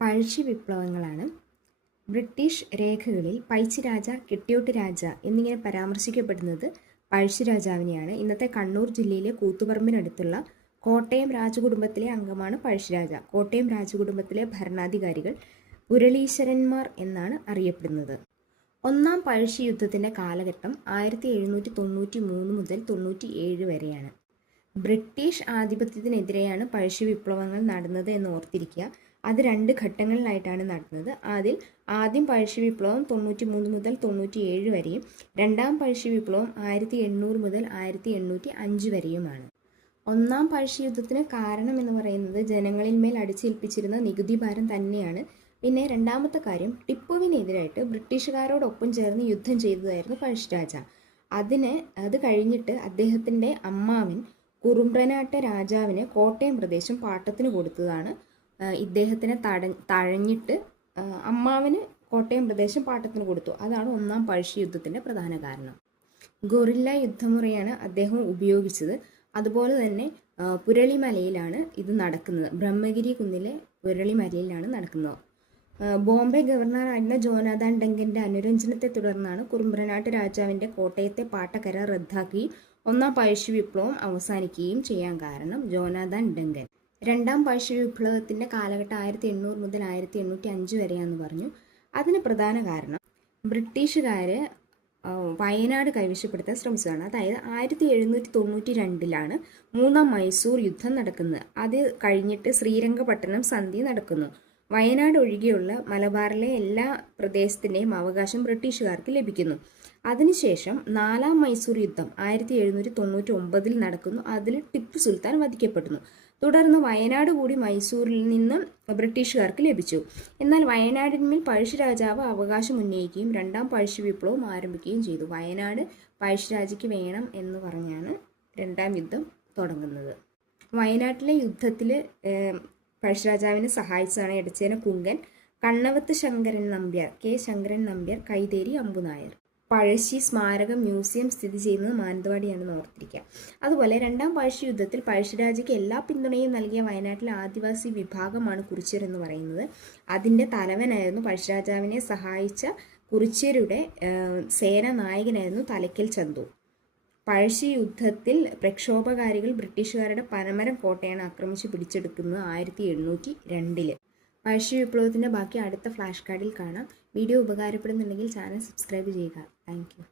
Pazhassi വിപ്ലവങ്ങളാണ്. British രേഖകളിൽ പൈച്ചി രാജ, കെട്ടിയോട്ട് രാജ എന്നിങ്ങനെ പരാമർശിക്കപ്പെടുന്നത് പഴശ്ശി രാജാവിനെയാണ്. ഇന്നത്തെ കണ്ണൂർ ജില്ലയിലെ കൂത്തുപറമ്പിനടുത്തുള്ള കോട്ടയം രാജകുടുംബത്തിലെ അംഗമാണ് പഴശ്ശിരാജ. കോട്ടയം രാജകുടുംബത്തിലെ ഭരണാധികാരികൾ പുരളീശ്വരന്മാർ എന്നാണ് അറിയപ്പെടുന്നത്. ഒന്നാം പഴശ്ശി യുദ്ധത്തിൻ്റെ കാലഘട്ടം 1793 മുതൽ 97 വരെയാണ്. ബ്രിട്ടീഷ് ആധിപത്യത്തിനെതിരെയാണ് പഴശ്ശി വിപ്ലവങ്ങൾ നടന്നത് എന്ന് ഓർത്തിരിക്കുക. അത് 2 ഘട്ടങ്ങളിലായിട്ടാണ് നടന്നത്. ആദ്യം പഴശ്ശി വിപ്ലവം 93 മുതൽ 97 വരെയും രണ്ടാം പഴശ്ശി വിപ്ലവം 1800 മുതൽ 1805 വരെയുമാണ്. ഒന്നാം പഴശ്ശി യുദ്ധത്തിന് കാരണം എന്ന് പറയുന്നത് ജനങ്ങളിൽ മേൽ അടിച്ചേൽപ്പിച്ചിരുന്ന നികുതി ഭാരം തന്നെയാണ്. പിന്നെ രണ്ടാമത്തെ കാര്യം, ടിപ്പുവിനെതിരായിട്ട് ബ്രിട്ടീഷുകാരോടൊപ്പം ചേർന്ന് യുദ്ധം ചെയ്തതായിരുന്നു പഴശ്ശിരാജ. അത് കഴിഞ്ഞിട്ട് അദ്ദേഹത്തിൻ്റെ അമ്മാവൻ കുറുമ്പ്രനാട്ട് രാജാവിന് കോട്ടയം പ്രദേശം പാട്ടത്തിന് കൊടുത്തതാണ്. ഇദ്ദേഹത്തിനെ തഴഞ്ഞിട്ട് അമ്മാവന് കോട്ടയം പ്രദേശം പാട്ടത്തിന് കൊടുത്തു. അതാണ് ഒന്നാം പഴശ്ശി യുദ്ധത്തിൻ്റെ പ്രധാന കാരണം. ഗൊറില്ല യുദ്ധമുറയാണ് അദ്ദേഹം ഉപയോഗിച്ചത്. അതുപോലെ തന്നെ പുരളിമലയിലാണ് ഇത് നടക്കുന്നത്. ബ്രഹ്മഗിരി കുന്നിലെ പുരളിമലയിലാണ് നടക്കുന്നത്. ബോംബെ ഗവർണറായിരുന്ന ജോനാഥൻ ഡങ്കൻ്റെ അനുരഞ്ജനത്തെ തുടർന്നാണ് കുറുമ്പ്രനാട്ട് രാജാവിൻ്റെ കോട്ടയത്തെ പാട്ടക്കരാർ റദ്ദാക്കുകയും ഒന്നാം പഴശ്ശി വിപ്ലവം അവസാനിക്കുകയും ചെയ്യാൻ കാരണം ജോനാഥൻ ഡങ്കൻ. രണ്ടാം പഴശ്ശി വിപ്ലവത്തിൻ്റെ കാലഘട്ടം 1800 മുതൽ 1805 വരെയാണെന്ന് പറഞ്ഞു. അതിന് പ്രധാന കാരണം ബ്രിട്ടീഷുകാർ വയനാട് കൈവശപ്പെടുത്താൻ ശ്രമിച്ചതാണ്. അതായത് 1792 മൂന്നാം മൈസൂർ യുദ്ധം നടക്കുന്നത്. അത് കഴിഞ്ഞിട്ട് ശ്രീരംഗപട്ടണം സന്ധി നടക്കുന്നു. വയനാട് ഒഴികെയുള്ള മലബാറിലെ എല്ലാ പ്രദേശത്തിൻ്റെയും അവകാശം ബ്രിട്ടീഷുകാർക്ക് ലഭിക്കുന്നു. അതിനുശേഷം നാലാം മൈസൂർ യുദ്ധം 1799 നടക്കുന്നു. അതിൽ ടിപ്പു സുൽത്താൻ വധിക്കപ്പെടുന്നു. തുടർന്ന് വയനാട് കൂടി മൈസൂരിൽ നിന്ന് ബ്രിട്ടീഷുകാർക്ക് ലഭിച്ചു. എന്നാൽ വയനാടിന്മേൽ പഴശ്ശി രാജാവ് അവകാശം ഉന്നയിക്കുകയും രണ്ടാം പഴശ്ശി വിപ്ലവം ആരംഭിക്കുകയും ചെയ്തു. വയനാട് പഴശ്ശിരാജയ്ക്ക് വേണം എന്ന് പറഞ്ഞാണ് രണ്ടാം യുദ്ധം തുടങ്ങുന്നത്. വയനാട്ടിലെ യുദ്ധത്തിൽ പഴശ്ശിരാജാവിനെ സഹായിച്ചതാണ് എടച്ചേന കുങ്കൻ, കണ്ണവത്ത് ശങ്കരൻ നമ്പ്യാർ, കെ ശങ്കരൻ നമ്പ്യാർ, കൈതേരി അമ്പുനായർ. പഴശ്ശി സ്മാരക മ്യൂസിയം സ്ഥിതി ചെയ്യുന്നത് മാനന്തവാടിയാണെന്ന് ഓർത്തിരിക്കുക. അതുപോലെ രണ്ടാം പഴശ്ശി യുദ്ധത്തിൽ പഴശ്ശിരാജയ്ക്ക് എല്ലാ പിന്തുണയും നൽകിയ വയനാട്ടിലെ ആദിവാസി വിഭാഗമാണ് കുറിച്യർ എന്ന് പറയുന്നത്. അതിൻ്റെ തലവനായിരുന്നു പഴശ്ശിരാജാവിനെ സഹായിച്ച കുറിച്യരുടെ സേനാനായകനായിരുന്നു തലയ്ക്കൽ ചന്തു. പഴശ്ശി യുദ്ധത്തിൽ പ്രക്ഷോഭകാരികൾ ബ്രിട്ടീഷുകാരുടെ പനമരം കോട്ടയാണ് ആക്രമിച്ച് പിടിച്ചെടുക്കുന്നത് 1802. പഴശ്ശി വിപ്ലവത്തിൻ്റെ ബാക്കി അടുത്ത ഫ്ലാഷ് കാർഡിൽ കാണാം. വീഡിയോ ഉപകാരപ്പെടുന്നുണ്ടെങ്കിൽ ചാനൽ സബ്സ്ക്രൈബ് ചെയ്യുക. Thank you.